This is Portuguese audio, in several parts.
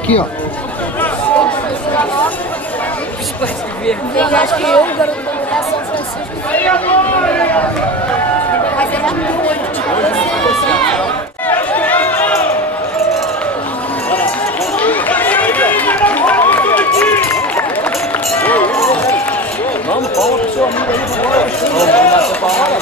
Aqui, ó. Acho que eu, o garoto da mulher, São Francisco. Mas é muito Vamos, palma pro seu amigo aí, vamos bater palma.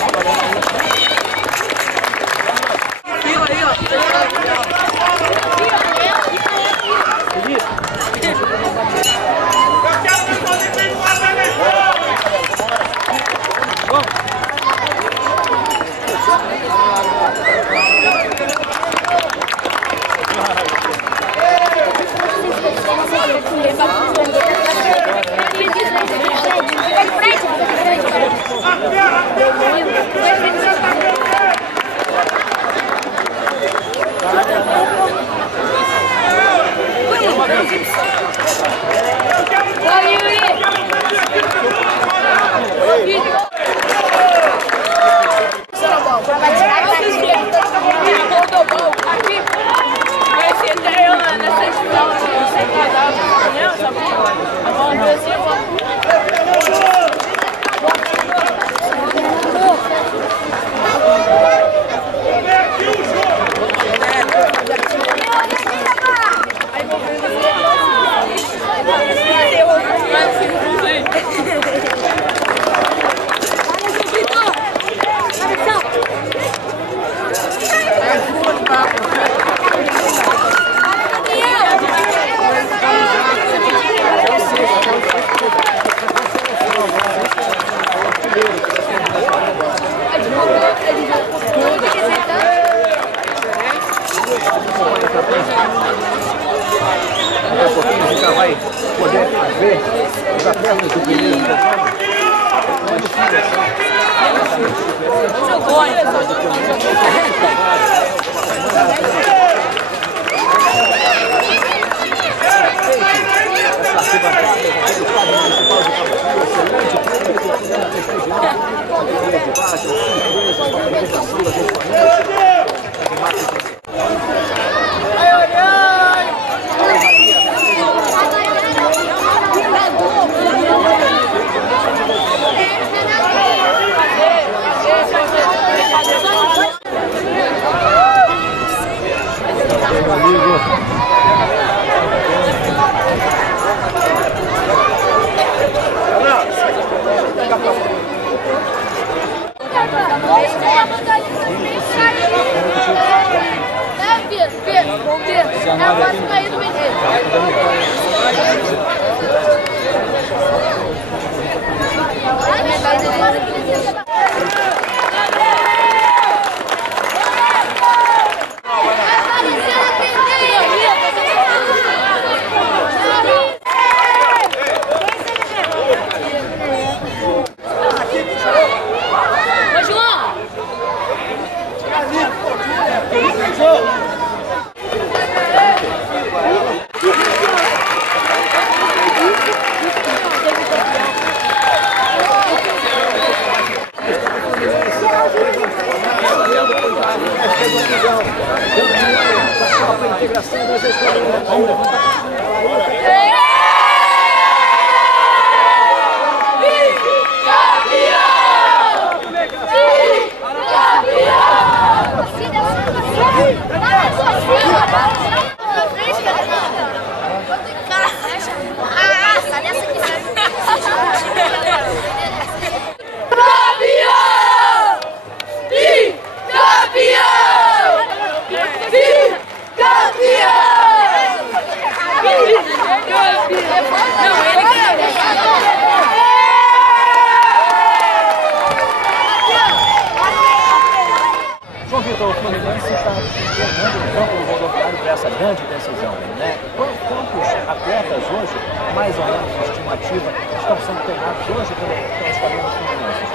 Vitor, o Fluminense está tornando o campo rodoviário para essa grande decisão, né? Quantos atletas hoje, mais ou menos de estimativa, estão sendo treinados hoje pelo esquadrão do Fluminense?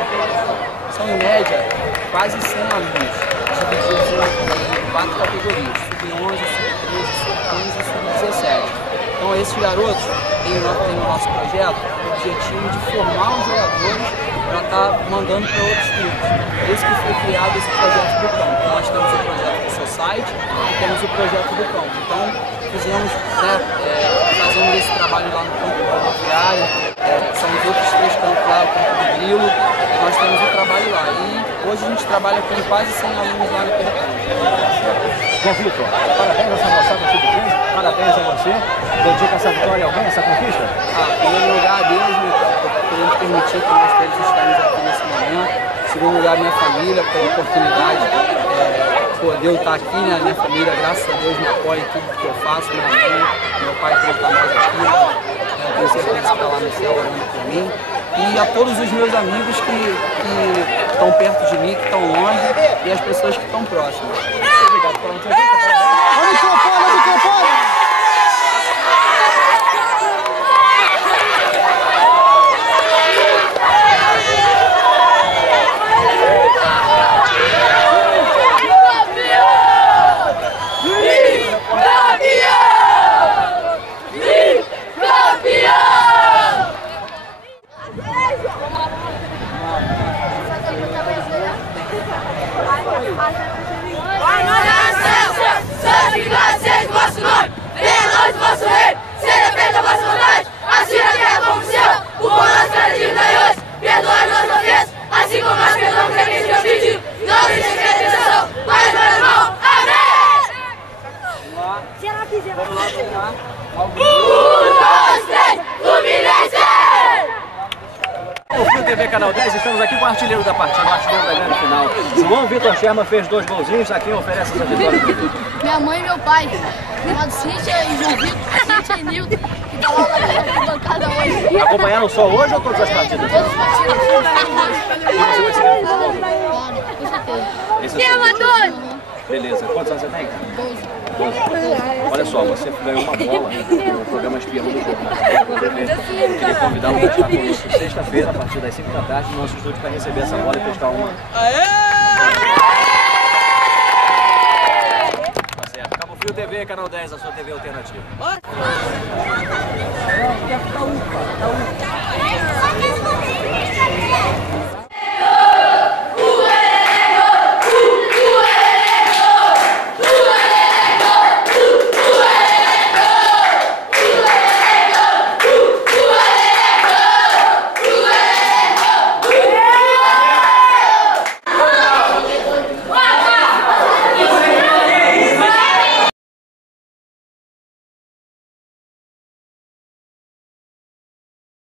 São em média quase 100 alunos, divididos em 4 categorias, sub-11, sub-13, sub-15 e sub-17. Então esses garotos têm no nosso projeto o objetivo de formar os jogadores para está mandando para outros clubes. Por isso que foi criado esse projeto do campo. Nós temos o projeto do Society e temos o projeto do campo. Então, fazemos esse trabalho lá no campo rodoviário, são os outros 3 campos lá, o campo do Grilo, e nós temos o trabalho lá. E hoje a gente trabalha com quase 100 alunos lá naquele campo. João Vitor, parabéns a essa moçada sub-15, parabéns a você. Dedica essa vitória a alguém, essa conquista? Em primeiro lugar, a Deus, por nos permitir que nós todos estamos aqui nesse momento. Em segundo lugar, minha família, pela oportunidade de eu estar aqui, né? Minha família, graças a Deus, me apoia em tudo que eu faço. Minha mãe, meu pai que não está mais aqui, eu tenho certeza que está lá no céu orando por mim. E a todos os meus amigos que estão perto de mim, que estão longe, e as pessoas que estão próximas. Obrigado pela entrevista, parabéns. Olha o microfone, olha o microfone! TV Canal 10, estamos aqui com o artilheiro da partida, o artilheiro da grande final. João Vitor Sherman fez 2 golzinhos, a quem oferece essa vitória? Minha mãe e meu pai, chamado Cíntia e João Vitor, Cíntia e Nilton, que estão lá na bancada hoje. Acompanharam só hoje ou todas as partidas? Todas as partidas. E você vai seguir no futebol? Claro, com certeza. Esse é o seu... Beleza, quantos anos você tem? 12. Olha só, você ganhou uma bola no programa Espião do Jornal. Eu queria convidá-lo para estar conosco sexta-feira, a partir das 5 da tarde, no nosso estúdio para receber essa bola e testar uma. Tá certo. Cabo Frio TV, Canal 10, a sua TV alternativa.